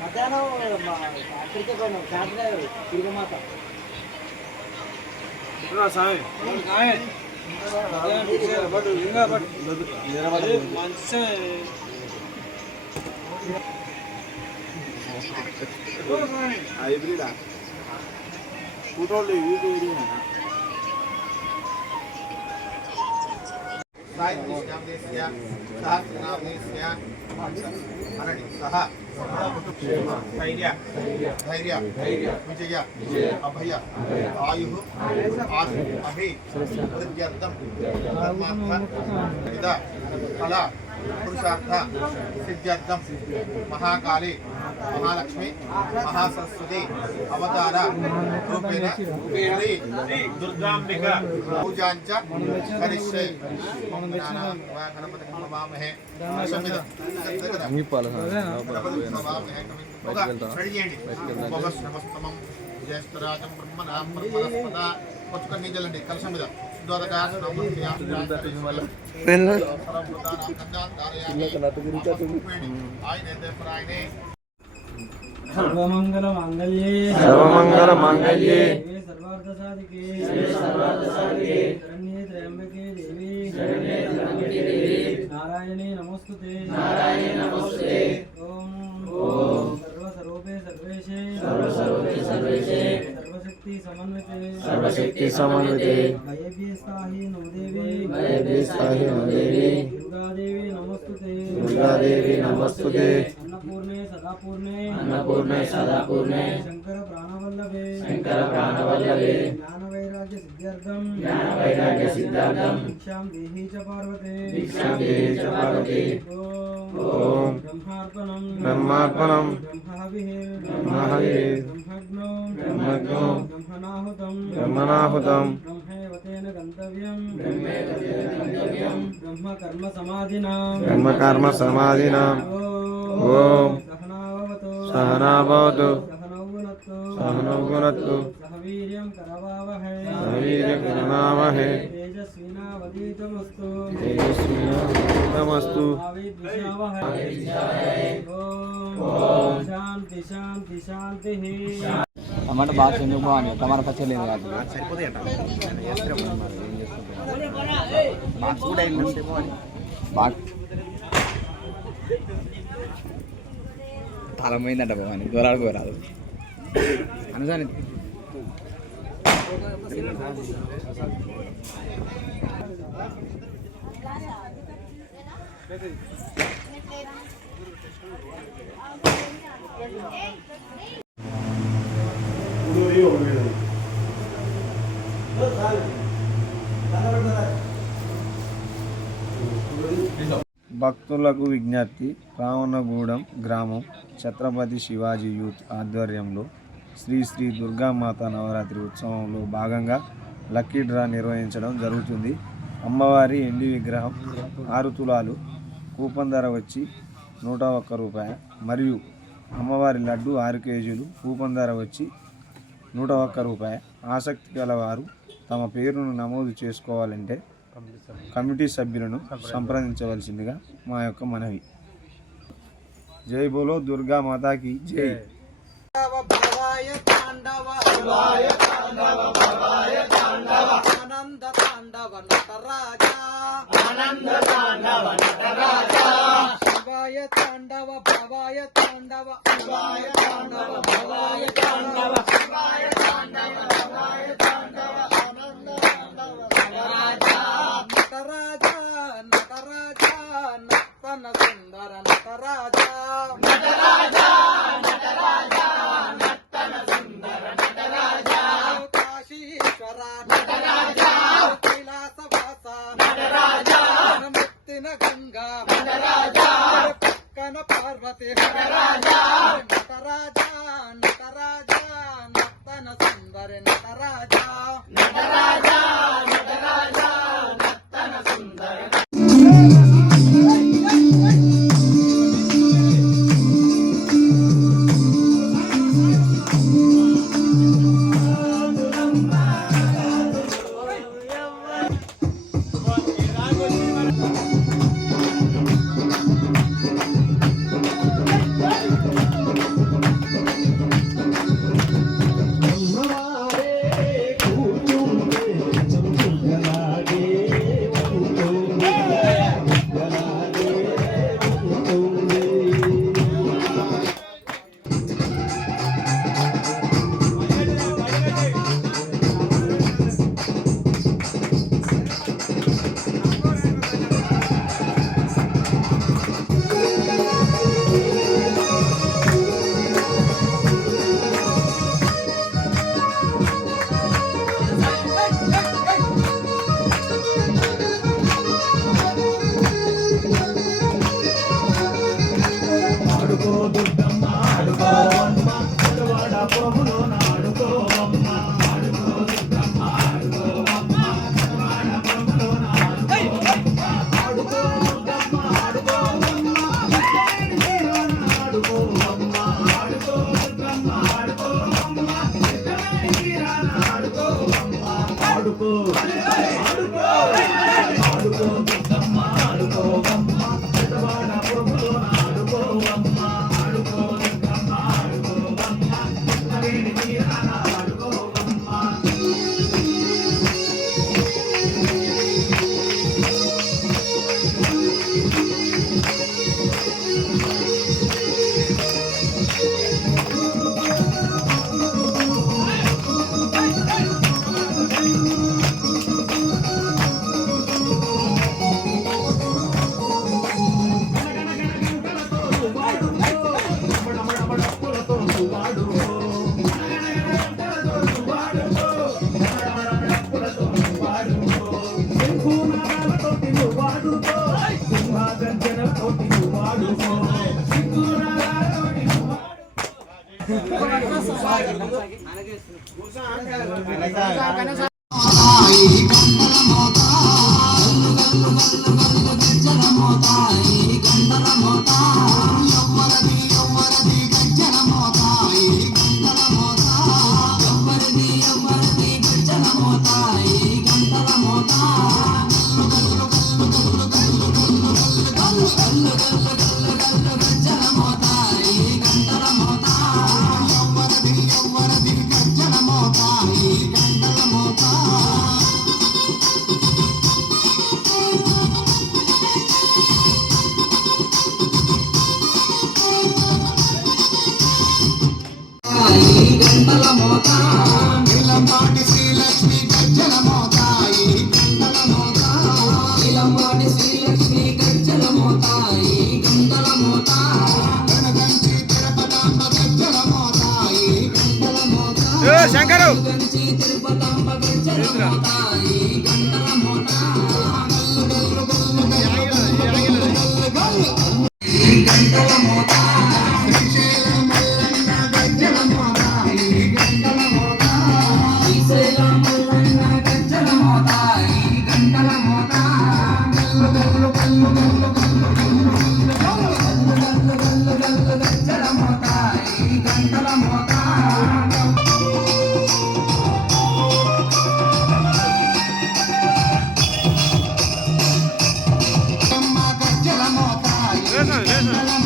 మధ్యాహ్నం అక్కడికే పోయినాం చార్జర్ తిరిగమాత హైబ్రిడా ఫోటోలు ధైర్య విజయ అభయ ఆయు అభి వృద్ధ్యర్థం ధర్మాత్మ ఇద ఫల పురుషార్థ సిద్ధ్యర్థం మహాకాళి మహాలక్ష్మి మహాసరస్వతి అవతార రూపేణ శ్రీ దుర్గాంబిక పూజాంచ కరిష్యే గణపతి నమామహే నమస్తమం జ్యేష్ఠరాజం బ్రహ్మణాం బ్రహ్మణస్పద కొట్టుకొని నీజలండి కలశం మీద సర్వమంగళ మాంగళ్యే సర్వార్థ సాధికే శరణ్యే త్రయంబకే దేవి నారాయణే నమోస్తుతే ఓం సర్వస్వరూపే సర్వేశే సర్వశక్తి సమన్వితే భయభీ స్థాహి నో దేవి దుర్గాదేవి నమోస్తుతే అన్నపూర్ణే సదాపూర్ణే శంకర ప్రాణవల్లభే జ్ఞాన వైరాగ్య సిద్ధార్థం భిక్షాం దేహి చ పార్వతే ఓం బ్రహ్మార్పణం బ్రహ్మహవిః బ్రహ్మణాహుతం బ్రహ్మైవతేన గంతవ్యం బ్రహ్మకర్మ సమాధినా ఓం సహనావతు సహనౌ భునత్తు సహ వీర్యం కరవావహై తేజస్వినావధీతమస్తు ఓం శాంతి టమాటా బాక్స్ ఎందుకు బాగుంది టమాటా పచ్చడి లేదు కాదు తలమైందంట భవాని దూరాడుకోరాదు అనుసాని భక్తులకు విజ్ఞప్తి. రావణగూడెం గ్రామం ఛత్రపతి శివాజీ యూత్ ఆధ్వర్యంలో శ్రీ దుర్గామాత నవరాత్రి ఉత్సవంలో భాగంగా లక్కీ డ్రా నిర్వహించడం జరుగుతుంది. అమ్మవారి ఎండి విగ్రహం 6 తులాలు, కూపన్ ధర వచ్చి 101 రూపాయలు మరియు అమ్మవారి లడ్డు 6 కేజీలు, కూపన్ ధర వచ్చి 101 రూపాయలు. ఆసక్తి గలవారు తమ పేరును నమోదు చేసుకోవాలంటే కమిటీ సభ్యులను సంప్రదించవలసిందిగా మా యొక్క మనవి. జై బోలో దుర్గా మాతాకి జై. పార్వతి నటరాజా నటరాజా నటరాజా నర్తన సుందర నటరాజా నటరాజా నటరాజా నర్తన సుందర శంకరు Listen.